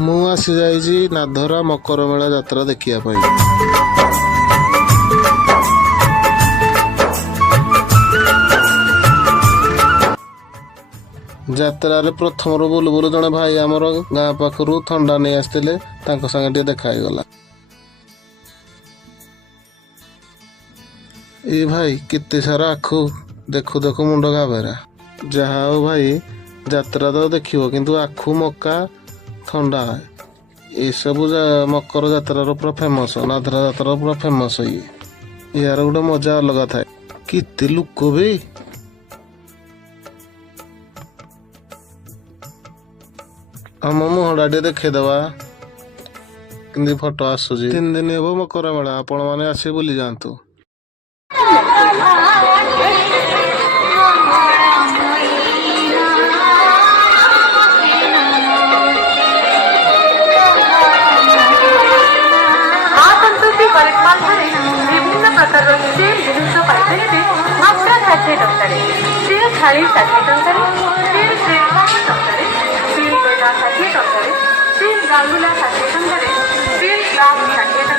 ମୁଁ ଆସିଯାଇଛି ନାଧରା ମକର ମେଳା ଯାତ୍ରା ଦେଖିବା ପାଇଁ। ଯାତ୍ରାରେ ପ୍ରଥମରୁ ବୁଲୁ ବୁଲୁ ଜଣେ ଭାଇ ଆମର ଗାଁ ପାଖରୁ ଥଣ୍ଡା ନେଇ ଆସିଥିଲେ, ତାଙ୍କ ସାଙ୍ଗେ ଟିକେ ଦେଖା ହେଇଗଲା। ଏ ଭାଇ କେତେ ସାରା ଆଖୁ, ଦେଖୁ ଦେଖୁ ମୁଣ୍ଡ ଘାବେରା। ଯାହା ହଉ ଭାଇ, ଯାତ୍ରା ତ ଦେଖିବ କିନ୍ତୁ ଆଖୁ ମକା ଥଣ୍ଡା ଏସବୁ ମକର ଯାତ୍ରାର ପୁରା ଫେମସ, ନାଧରା ଯାତ୍ରାର ପୁରା ଫେମସ। ୟାର ଗୋଟେ ମଜା ଅଲଗା ଥାଏ। କେତେ ଲୋକ ବେ, ଆମ ମୁହଁଟା ଟିକେ ଦେଖେଇଦବା କେମିତି ଫଟୋ ଆସୁଛି। 3 ଦିନ ହେବ ମକର ମେଳା, ଆପଣ ମାନେ ଆସି ବୁଲି ଯାଆନ୍ତୁ। ବିଭିନ୍ନ ପ୍ରକାରର ଷ୍ଟିଲ୍ ଜିନିଷ ପାଇପାରିବେ ମାତ୍ର 60 ଟଙ୍କାରେ। ଷ୍ଟିଲ୍ ଥାଳି 60 ଟଙ୍କାରେ, ଷ୍ଟିଲ୍ ପ୍ଲେଟ୍ 60 ଟଙ୍କାରେ, ଷ୍ଟିଲ୍ ବେଲା 60 ଟଙ୍କାରେ, ଷ୍ଟିଲ୍ ଗାଙ୍ଗୁଲା 60